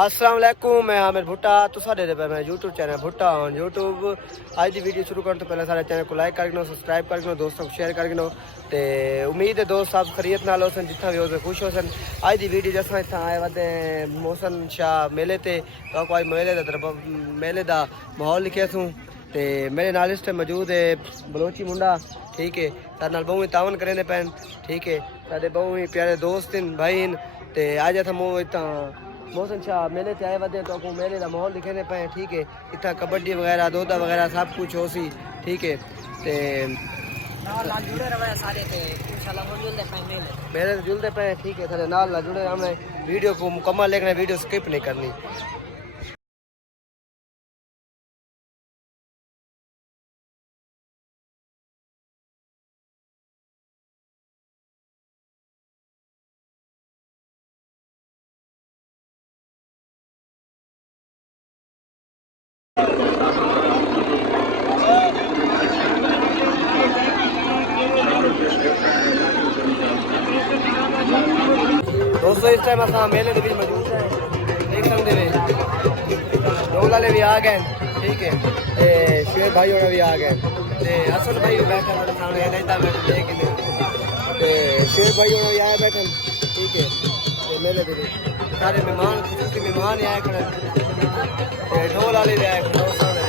अस्सलाम वालेकुम, मैं आमिर भुट्टा तुसा दे पे मैं यूट्यूब चैनल भुट्टा ऑन यूट्यूब। आज की वीडियो शुरू करने तो पहले सारे चैनल को लाइक करके सब्सक्राइब करके दोस्तों को शेयर करके ते उम्मीद है दोस्त सब खरीद नाल होसन जितना भी हो खुश होसन। आज की वीडियो जैसा इतना आए वादे मोसन शाह मेले ते तो कोई मेले दा माहौल लिखे सूँ ते मेरे नाल इस मौजूद है बलोची मुंडा, ठीक है। सारे नाल बहु तावन करेंदे पैन, ठीक है। सारे बहु ही प्यारे दोस्त इन भाई इन ते आज था मो इतना मोसन शाह मेले ते आए वधे तो को मेले का माहौल दिखेने पे, ठीक है। इतना कबड्डी वगैरह दोदा वगैरह सब कुछ हो सी, ठीक है। ते जुड़े रहे सारे ते इंशाल्लाह जुलदे पे मेले जुलदे पे, ठीक है। सारे नाल जुड़े हमें वीडियो को मुकम्मल देखना, वीडियो स्किप नहीं करनी। दोस्तों इस टाइम असा मेले के मौजूद है, देख सकते हैं। ढोल वाले भी आ गए, ठीक है। शेर भाई होना भी आ गए, हसन भाई भी बैठा मेरे सामने शेर भाई होना भी आया बैठन, ठीक है। मेले के सारे मेहमान मेहमान आए खड़े, ढोल वाले भी आए खड़े।